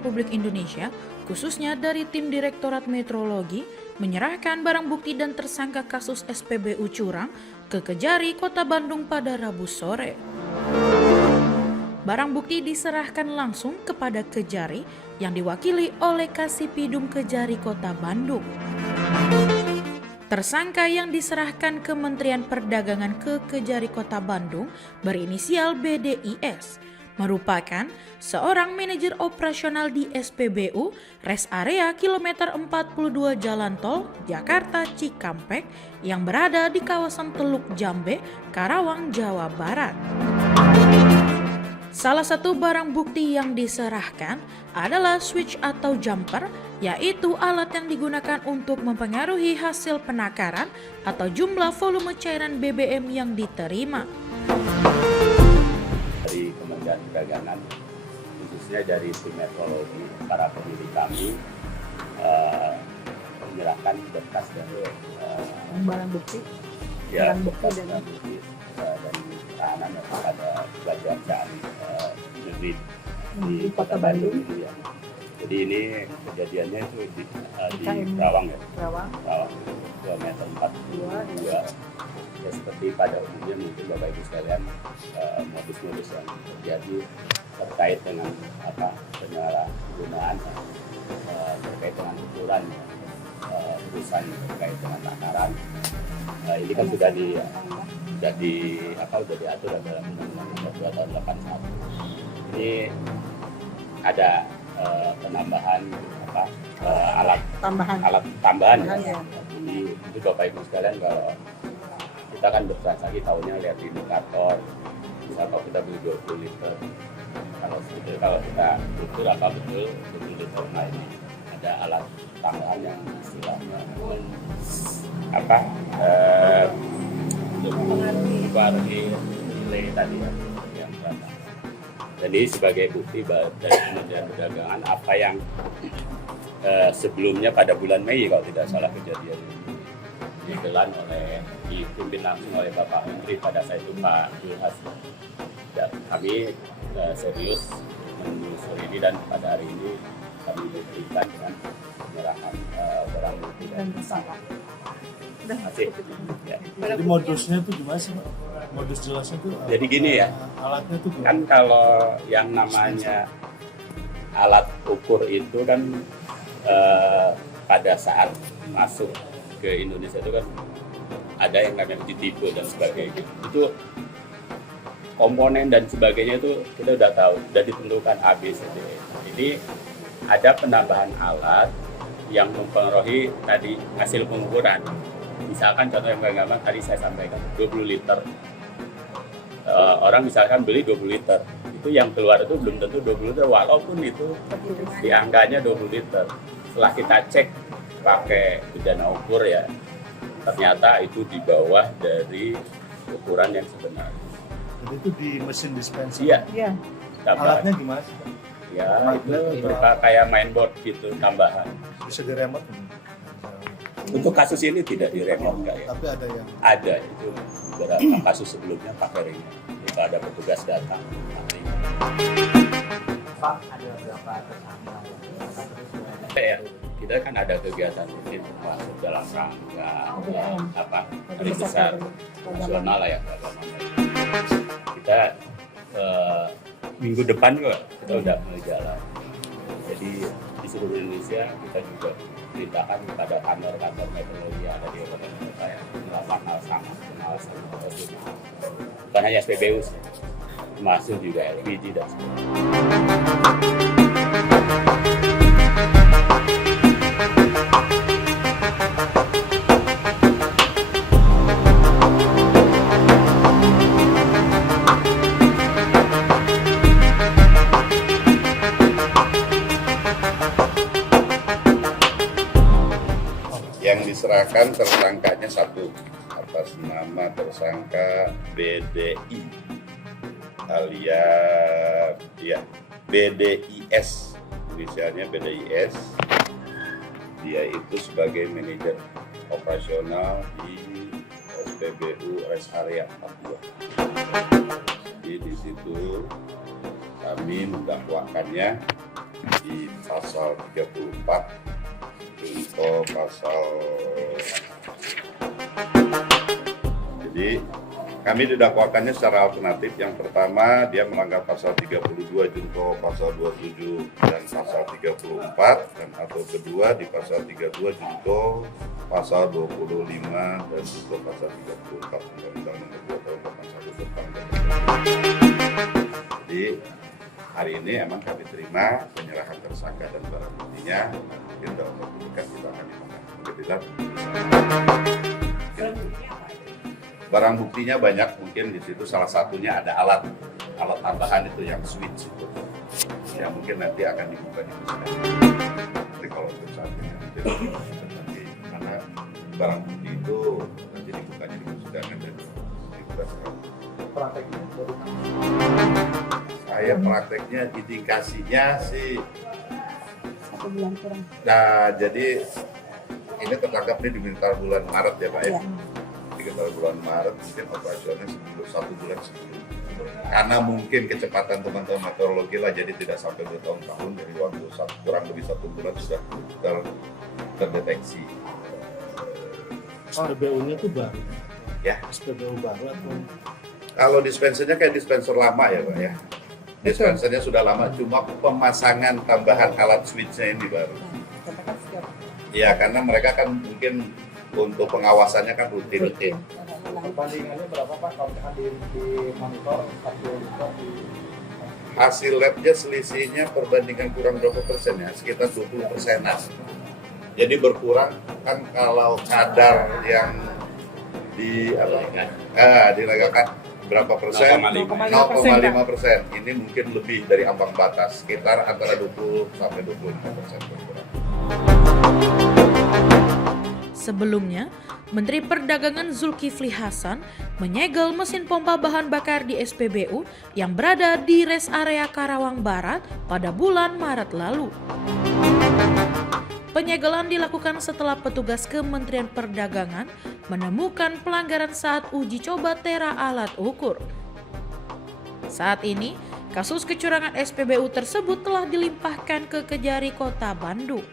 Republik Indonesia, khususnya dari tim Direktorat Metrologi, menyerahkan barang bukti dan tersangka kasus SPBU curang ke Kejari Kota Bandung pada Rabu sore. Barang bukti diserahkan langsung kepada Kejari yang diwakili oleh Kasipidum Kejari Kota Bandung. Tersangka yang diserahkan Kementerian Perdagangan ke Kejari Kota Bandung berinisial BDIS, merupakan seorang manajer operasional di SPBU Rest Area Kilometer 42 Jalan Tol Jakarta Cikampek yang berada di kawasan Teluk Jambe, Karawang, Jawa Barat. Salah satu barang bukti yang diserahkan adalah switch atau jumper, yaitu alat yang digunakan untuk mempengaruhi hasil penakaran atau jumlah volume cairan BBM yang diterima. Dari Kementerian Perdagangan, khususnya dari tim metrologi, para penyidik kami menyerahkan berkas dari barang bukti, ya, barang bukti dan tahanan pada Bagian Cari negeri di Kota Bandung. Ya. Jadi ini kejadiannya itu di Karawang ya, Karawang kilometer 42. Ya, seperti pada umumnya mungkin Bapak Ibu sekalian modus-modus yang terjadi terkait dengan penyalahgunaan terkait dengan ukuran urusan terkait dengan takaran. Ini kan sudah diatur dalam Undang-Undang 2 tahun 81. Ini ada penambahan alat tambahan ya. Jadi itu Bapak Ibu sekalian, kalau kita kan bertransaksi tahunya lihat di indikator, misal kalau kita beli 20 liter, kalau kita betul 20 liter, nah ini ada alat tambahan yang istilahnya untuk mempengaruhi nilai tadi yang berada. Jadi sebagai bukti dari Kementerian Perdagangan apa yang sebelumnya pada bulan Mei kalau tidak salah kejadian ini dipimpin langsung oleh Bapak Menteri, pada saat itu Pak Julhas. Dan kami serius menelusuri ini dan pada hari ini kami berikan dengan menyerahkan barang bukti dan tersangka. Ya. Jadi modusnya itu gimana sih, Pak? Modus jelasnya itu jadi gini ya, alatnya itu kan kalau yang namanya alat ukur itu kan pada saat masuk ke Indonesia itu kan ada yang namanya uji tipe dan sebagainya. Itu komponen dan sebagainya itu kita udah tahu, sudah ditentukan A, B, C, D. Jadi ada penambahan alat yang mempengaruhi tadi hasil pengukuran. Misalkan contoh yang gampang tadi saya sampaikan 20 liter. Orang misalkan beli 20 liter, itu yang keluar itu belum tentu 20 liter walaupun itu di angkanya 20 liter. Setelah kita cek pakai bejana ukur ya, ternyata itu di bawah dari ukuran yang sebenarnya. Jadi itu di mesin dispenser. Iya. Alatnya gimana sih, Pak? Ya, itu berupa kayak mainboard gitu tambahan. Bisa diremot? Untuk kasus ini tidak diremot ya. Tapi ada yang ada, itu beberapa kasus sebelumnya pakai ring. Itu ada petugas datang. Pak, ada berapa tersangka? Ya, kita kan ada kegiatan rutin masuk dalam rangka hari besar nasional lah ya. Kita minggu depan kok kita udah mulai jalan. Jadi di seluruh Indonesia kita juga perintahkan kepada kantor-kantor metrologi yang ada di kota yang melakukan hal sama, bukan hanya SPBU, termasuk juga LPG dan sebagainya. Yang diserahkan tersangkanya satu atas nama tersangka BDI alias ya BDIS, inisialnya BDIS. Dia itu sebagai manajer operasional di SPBU Rest Area 42. Jadi di situ kami mendakwakannya di pasal 34 junto pasal. Jadi kami didakwakannya secara alternatif. Yang pertama, dia melanggar pasal 32 junto pasal 27 dan pasal 34, dan atau kedua di pasal 32 junto pasal 25 dan junto pasal 34 Undang-Undang Nomor 2 Tahun 81 tentang Jadi hari ini emang kami terima penyerahan tersangka dan barang buktinya. Mungkin dalam waktu dekat kita akan dilakukan. Barang buktinya banyak, mungkin di situ salah satunya ada alat tambahan itu yang switch itu, yang mungkin nanti akan dibuka di persidangan. Tapi kalau untuk saat ini nanti karena barang bukti itu nanti dibukanya di persidangan dan dibuka sekarang. Prakteknya baru Saya prakteknya indikasinya sih. 1 bulan kurang. Nah, jadi ini tertangkapnya di bulan Maret ya Pak ya. Iya. Sekitar bulan Maret, mungkin operasionalnya sebelum 1 bulan sebelum. Karena mungkin kecepatan teman-teman meteorologi lah, jadi tidak sampai bertahun-tahun, dari waktu kurang lebih 1 bulan sudah terdeteksi. SPBU-nya tuh baru. Ya. SPBU baru atau Kalau dispensernya kayak dispenser lama ya Pak ya. Dispensernya sudah lama, cuma pemasangan tambahan alat switch-nya ini baru. Katakan setiap Ya, karena mereka kan mungkin untuk pengawasannya kan rutin. perbandingannya berapa Pak kalau misalkan di monitor satu di Hasil labnya selisihnya perbandingan kurang berapa persen ya? Sekitar 20%-an. Jadi berkurang kan kalau kadar yang dilegakan berapa persen? 0,5%. Ini mungkin lebih dari ambang batas, sekitar antara 20 sampai 25% berkurang. Sebelumnya, Menteri Perdagangan Zulkifli Hasan menyegel mesin pompa bahan bakar di SPBU yang berada di res area Karawang Barat pada bulan Maret lalu. Penyegelan dilakukan setelah petugas Kementerian Perdagangan menemukan pelanggaran saat uji coba tera alat ukur. Saat ini, kasus kecurangan SPBU tersebut telah dilimpahkan ke Kejari Kota Bandung.